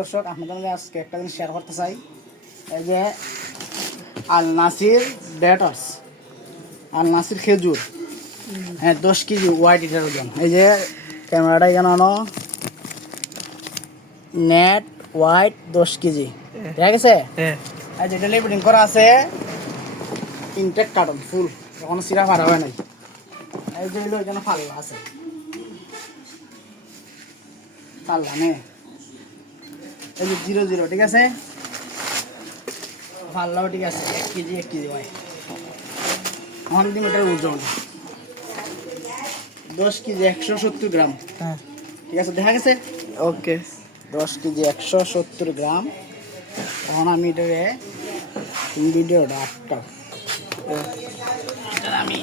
দর্শক আপনাদের মধ্যে আজকে একটা জিনিস শেয়ার করতে চাই। এই যে আল নাসির ডেটার্স, আল নাসির খেজুর, হ্যাঁ 10 কেজি হোয়াইট এটার ওজন। এই যে ক্যামেরাটা এখানে আনো, নেট হোয়াইট 10 কেজি, ঠিক আছে? এই যে ডেলিভারি করা আছে ইনটেক কার্টন ফুল, এখনো সিরা ফারা হয় নাই। এই যে হলো এখানে ফাল্লা আছে, ফাল্লা নে এই যে 00, ঠিক আছে? ফাল্লাও ঠিক আছে, 1 কেজি হয়। এখন দিন এটার ওজন 10 কেজি 170 গ্রাম, ঠিক আছে? দেখা গেছে? ওকে 10 কেজি 170 গ্রাম। এখন আমি এটারে ভিডিওটা আটটা আমি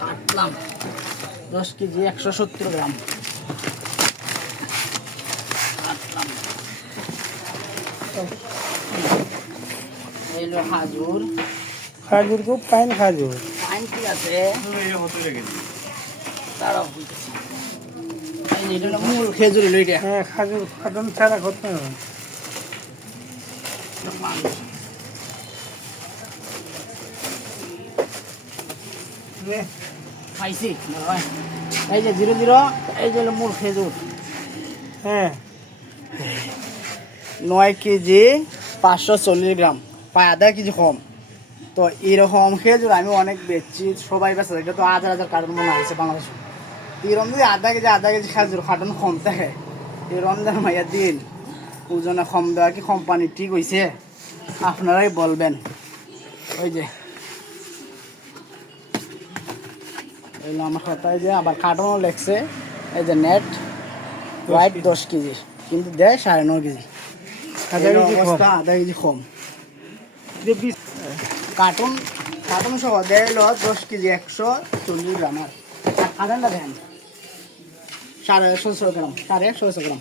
কাটলাম 10 কেজি 170 গ্রাম কাটলাম। এই হলো খাজুর, খাজুর খুব ফাইন খাজুর। ফাইন ঠিক আছে, তারাও বুঝছি। এই যে এটা হলো মূল খেজুর, হলো এটা। হ্যাঁ খাজুর খাদন ছাড়া করতে হবে। পাইছি এই যে 00, এই যে হলো মূল খেজুর। হ্যাঁ 9 কেজি 540 গ্রাম, প্রায় আধা কেজি কম। তো এরকম খেজুর আমি অনেক বেচছি, সবাই বেচে। এটা তো হাজার হাজার কার্টন মনে হয়েছে বাংলাদেশে। এরকম যদি আধা কেজি খেজুর কার্টন কম থাকে, এই রমজান মাইয়া দিন ওজনে কম দেওয়া কি কোম্পানি ঠিক হয়েছে? আপনারাই বলবেন। ওই যে এগুলো আমার কথায় যে আবার কার্টনও লেখছে। এই যে নেট হোয়াইট 10 কেজি, কিন্তু দেয় 9.5 কেজি। আধা কেজি কম। কার্টুন কার্টুন সহ দেয় হলো 10 কেজি 140 গ্রাম। আর কার্টনটা দেন 150 গ্রাম, 150 গ্রাম।